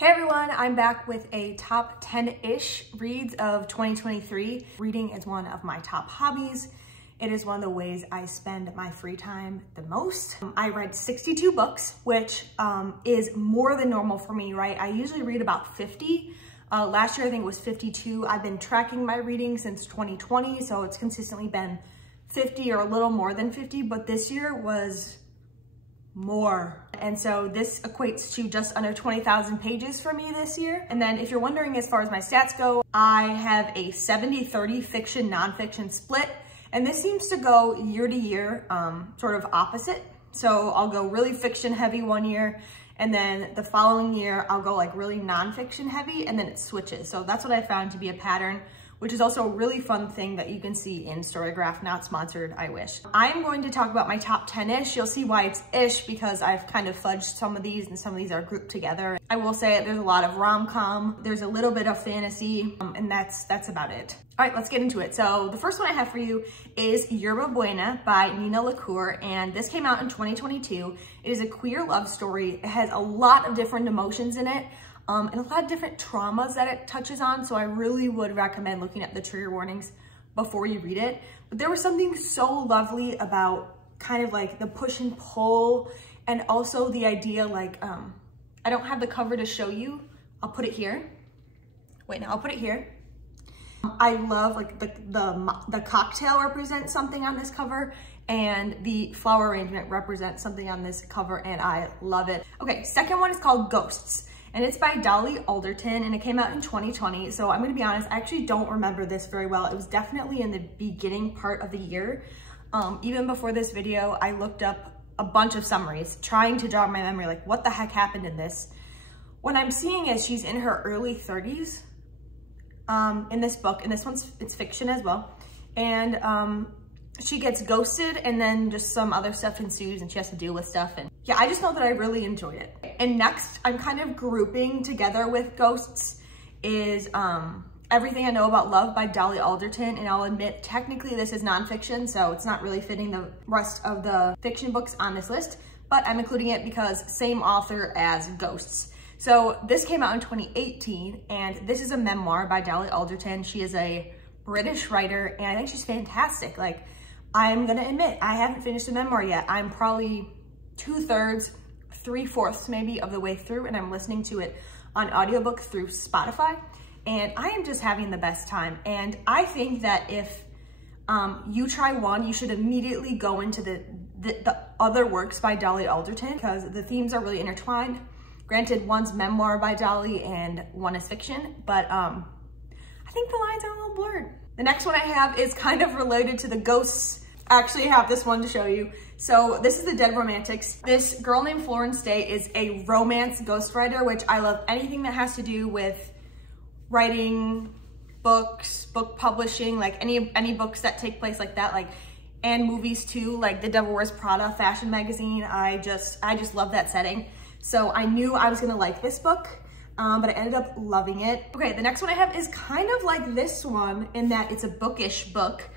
Hey everyone, I'm back with a top 10-ish reads of 2023. Reading is one of my top hobbies. It is one of the ways I spend my free time the most. I read 62 books, which is more than normal for me, right? I usually read about 50. Last year I think it was 52. I've been tracking my reading since 2020, so it's consistently been 50 or a little more than 50, but this year was more. And so this equates to just under 20,000 pages for me this year. And then if you're wondering as far as my stats go, I have a 70-30 fiction nonfiction split. And this seems to go year to year, sort of opposite. So I'll go really fiction heavy one year, and then the following year I'll go like really nonfiction heavy, and then it switches. So that's what I found to be a pattern, which is also a really fun thing that you can see in Storygraph, not sponsored, I wish. I'm going to talk about my top 10-ish. You'll see why it's ish, because I've kind of fudged some of these and some of these are grouped together. I will say there's a lot of rom-com, there's a little bit of fantasy, and that's about it. All right, let's get into it. So the first one I have for you is Yerba Buena by Nina LaCour, and this came out in 2022. It is a queer love story. It has a lot of different emotions in it. And a lot of different traumas that it touches on. So I really would recommend looking at the trigger warnings before you read it. But there was something so lovely about kind of like the push and pull, and also the idea like, I don't have the cover to show you. I'll put it here. Wait, no, I'll put it here. I love like the cocktail represents something on this cover, and the flower arrangement represents something on this cover, and I love it. Okay, second one is called Ghosts. And it's by Dolly Alderton, and it came out in 2020. So I'm gonna be honest, I actually don't remember this very well. It was definitely in the beginning part of the year. Even before this video, I looked up a bunch of summaries, trying to jog my memory, like what the heck happened in this? What I'm seeing is she's in her early 30s in this book, and this one's, it's fiction as well. And she gets ghosted, and then just some other stuff ensues, and she has to deal with stuff. And yeah, I just know that I really enjoyed it. And next, I'm kind of grouping together with Ghosts is Everything I Know About Love by Dolly Alderton. And I'll admit, technically this is nonfiction, so it's not really fitting the rest of the fiction books on this list, but I'm including it because same author as Ghosts. So this came out in 2018, and this is a memoir by Dolly Alderton. She is a British writer, and I think she's fantastic. Like, I'm gonna admit, I haven't finished a memoir yet. I'm probably 2/3, 3/4 maybe of the way through, and I'm listening to it on audiobook through Spotify, and I am just having the best time. And I think that if you try one, you should immediately go into the other works by Dolly Alderton, because the themes are really intertwined. Granted, one's memoir by Dolly and one is fiction, but I think the lines are a little blurred. The next one I have is kind of related to the ghosts. I actually have this one to show you. So this is The Dead Romantics. This girl named Florence Day is a romance ghostwriter, which I love anything that has to do with writing books, book publishing, like any books that take place like that, like, and movies too, like The Devil Wears Prada fashion magazine. I just love that setting. So I knew I was gonna like this book. But I ended up loving it. Okay, the next one I have is kind of like this one in that it's a bookish book,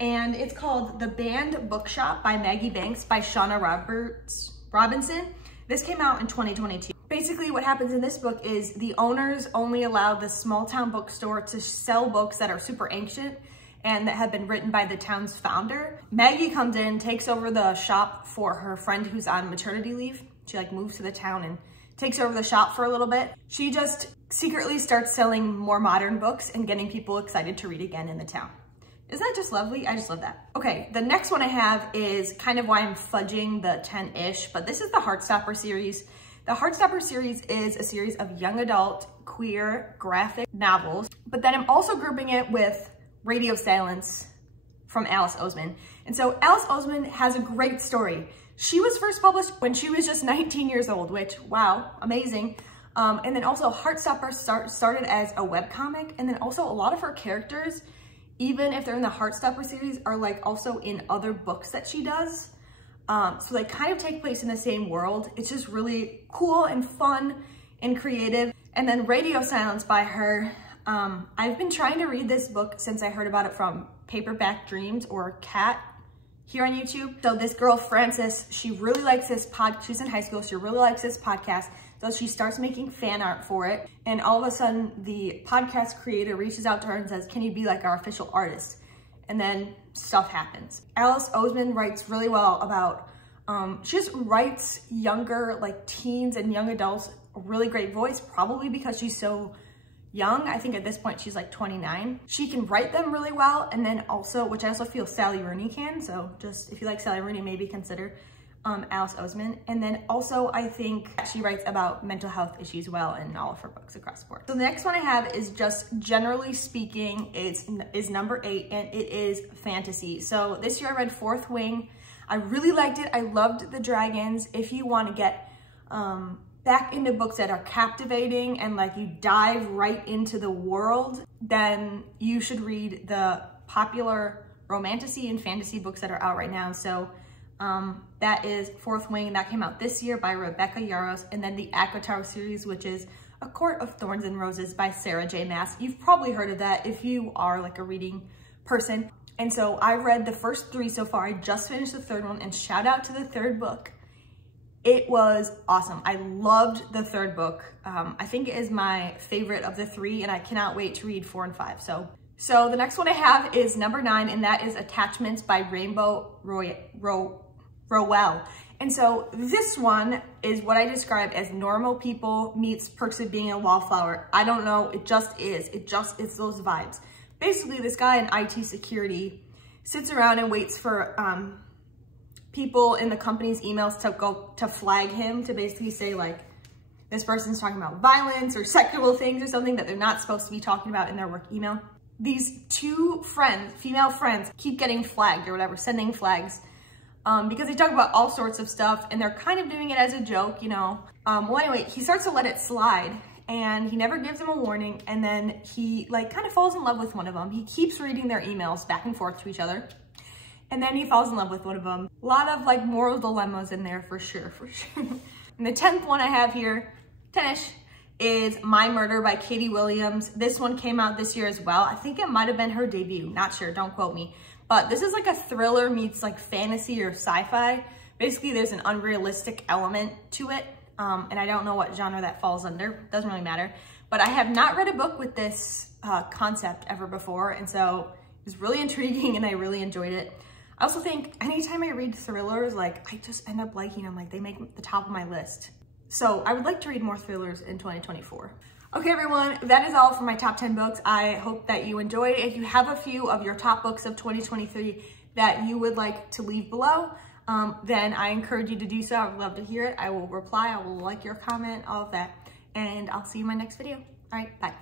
and it's called The Banned Bookshop by Maggie Banks by Shauna Robinson. This came out in 2022. Basically what happens in this book is the owners only allow the small town bookstore to sell books that are super ancient and that have been written by the town's founder. Maggie comes in, takes over the shop for her friend who's on maternity leave. She like moves to the town and takes over the shop for a little bit. She just secretly starts selling more modern books and getting people excited to read again in the town. Isn't that just lovely? I just love that. Okay, the next one I have is kind of why I'm fudging the 10-ish, but this is the Heartstopper series. The Heartstopper series is a series of young adult, queer, graphic novels, but then I'm also grouping it with Radio Silence from Alice Oseman. And so Alice Oseman has a great story. She was first published when she was just 19 years old, which, wow, amazing. And then also Heartstopper started as a webcomic, and then also a lot of her characters, even if they're in the Heartstopper series, are like also in other books that she does. So they kind of take place in the same world. It's just really cool and fun and creative. And then Radio Silence by her. I've been trying to read this book since I heard about it from Paperback Dreams or Cat here on YouTube. So this girl, Frances, she really likes this she's in high school, she really likes this podcast. So she starts making fan art for it. And all of a sudden the podcast creator reaches out to her and says, can you be like our official artist? And then stuff happens. Alice Oseman writes really well about, she just writes younger, like teens and young adults, a really great voice, probably because she's so young. I think at this point she's like 29. She can write them really well. And then also, which I also feel Sally Rooney can. So just if you like Sally Rooney, maybe consider Alice Oseman. And then also I think she writes about mental health issues well in all of her books across the board. So the next one I have is just generally speaking is number 8, and it is fantasy. So this year I read Fourth Wing. I really liked it. I loved the dragons. If you want to get back into books that are captivating and like you dive right into the world, then you should read the popular romantasy and fantasy books that are out right now. So that is Fourth Wing, that came out this year by Rebecca Yarros, and then the ACOTAR series, which is A Court of Thorns and Roses by Sarah J. Maas. You've probably heard of that if you are like a reading person. And so I read the first 3 so far. I just finished the 3rd one, and shout out to the 3rd book. It was awesome. I loved the 3rd book. I think it is my favorite of the 3, and I cannot wait to read 4 and 5. So the next one I have is number 9, and that is Attachments by Rainbow Rowell. And so this one is what I describe as normal people meets Perks of Being a Wallflower. I don't know, it just is. It's those vibes. Basically, this guy in IT security sits around and waits for people in the company's emails to flag him, to basically say like, this person's talking about violence or sexual things or something that they're not supposed to be talking about in their work email. These 2 friends, female friends, keep getting flagged or whatever, sending flags, because they talk about all sorts of stuff and they're kind of doing it as a joke, you know. Well, anyway, he starts to let it slide and he never gives them a warning. And then he like kind of falls in love with one of them. He keeps reading their emails back and forth to each other. And then he falls in love with one of them. A lot of like moral dilemmas in there for sure. And the 10th one I have here, 10ish, is My Murder by Katie Williams. This one came out this year as well. I think it might've been her debut, not sure, don't quote me. But this is like a thriller meets like fantasy or sci-fi. Basically there's an unrealistic element to it. And I don't know what genre that falls under, doesn't really matter. But I have not read a book with this concept ever before. And so it was really intriguing and I really enjoyed it. I also think anytime I read thrillers, like I just end up liking them, like they make the top of my list. So I would like to read more thrillers in 2024. Okay, everyone, that is all for my top 10 books. I hope that you enjoyed. If you have a few of your top books of 2023 that you would like to leave below, then I encourage you to do so. I would love to hear it. I will reply, I will like your comment, all of that. And I'll see you in my next video. All right, bye.